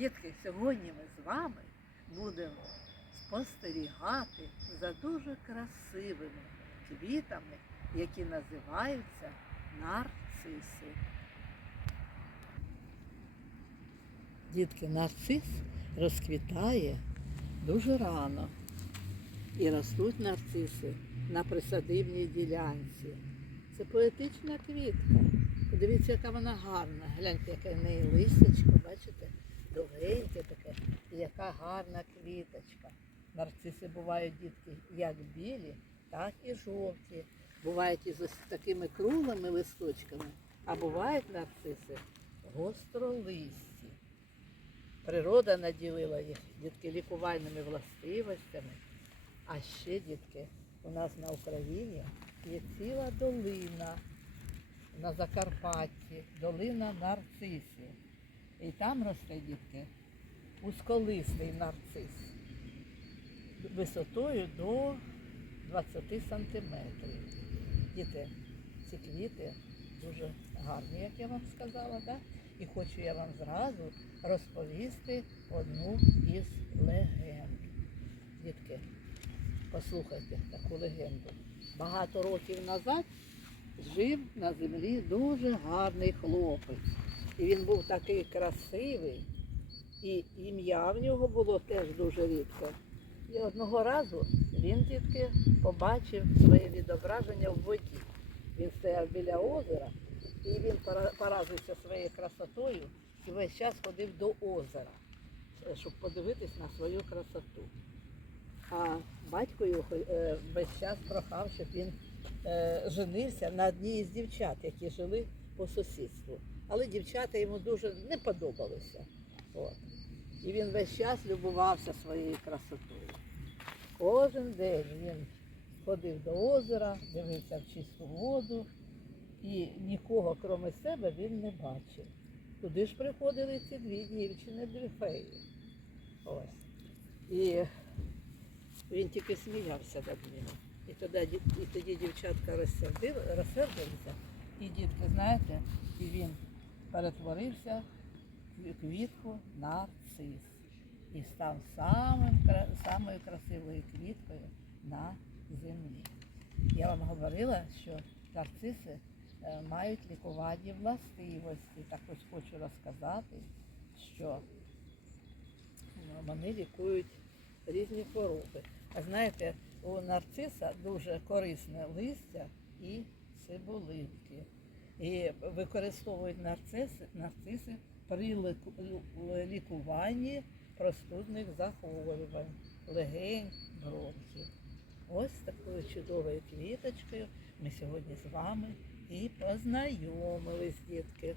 Дітки, сьогодні ми з вами будемо спостерігати за дуже красивими квітами, які називаються нарциси. Дітки, нарцис розквітає дуже рано. І ростуть нарциси на присадибній ділянці. Це поетична квітка. Подивіться, яка вона гарна. Гляньте, яке в неї листячко, бачите? Довгеньке таке, яка гарна квіточка. Нарциси бувають дітки як білі, так і жовті. Бувають із ось такими круглими листочками, а бувають нарциси гостролисті. Природа наділила їх дітки лікувальними властивостями. А ще, дітки, у нас на Україні є ціла долина на Закарпатті, долина нарцисів. І там росте, дітки, узколистий нарцис висотою до 20 сантиметрів. Діти, ці квіти дуже гарні, як я вам сказала, да? і хочу я вам зразу розповісти одну із легенд. Дітки, послухайте таку легенду. Багато років назад жив на землі дуже гарний хлопець. І він був такий красивий, і ім'я в нього було теж дуже рідко. І одного разу він тільки побачив своє відображення в воді. Він стояв біля озера, і він поразився своєю красотою і весь час ходив до озера, е, щоб подивитись на свою красоту. А батько його е, весь час прохав, щоб він е, женився на одній із дівчат, які жили по сусідству. Але дівчата йому дуже не подобалися. От. І він весь час любувався своєю красотою. Кожен день він ходив до озера, дивився в чисту воду, і нікого, крім себе, він не бачив. Туди ж приходили ці дві дівчини, дві. Ось. І він тільки сміявся над ними. І тоді, і тоді дівчатка розсердилися, і дітки, знаєте, і він перетворився в квітку нарцис і став самим, самою красивою квіткою на землі. Я вам говорила, що нарциси е, мають лікувальні властивості. Так ось хочу розказати, що ну, вони лікують різні хвороби. А знаєте, у нарциса дуже корисне листя і цибулинки. І використовують нарциси, нарциси при лікуванні простудних захворювань, легень, бронхів. Ось такою чудовою квіточкою ми сьогодні з вами і познайомились, дітки.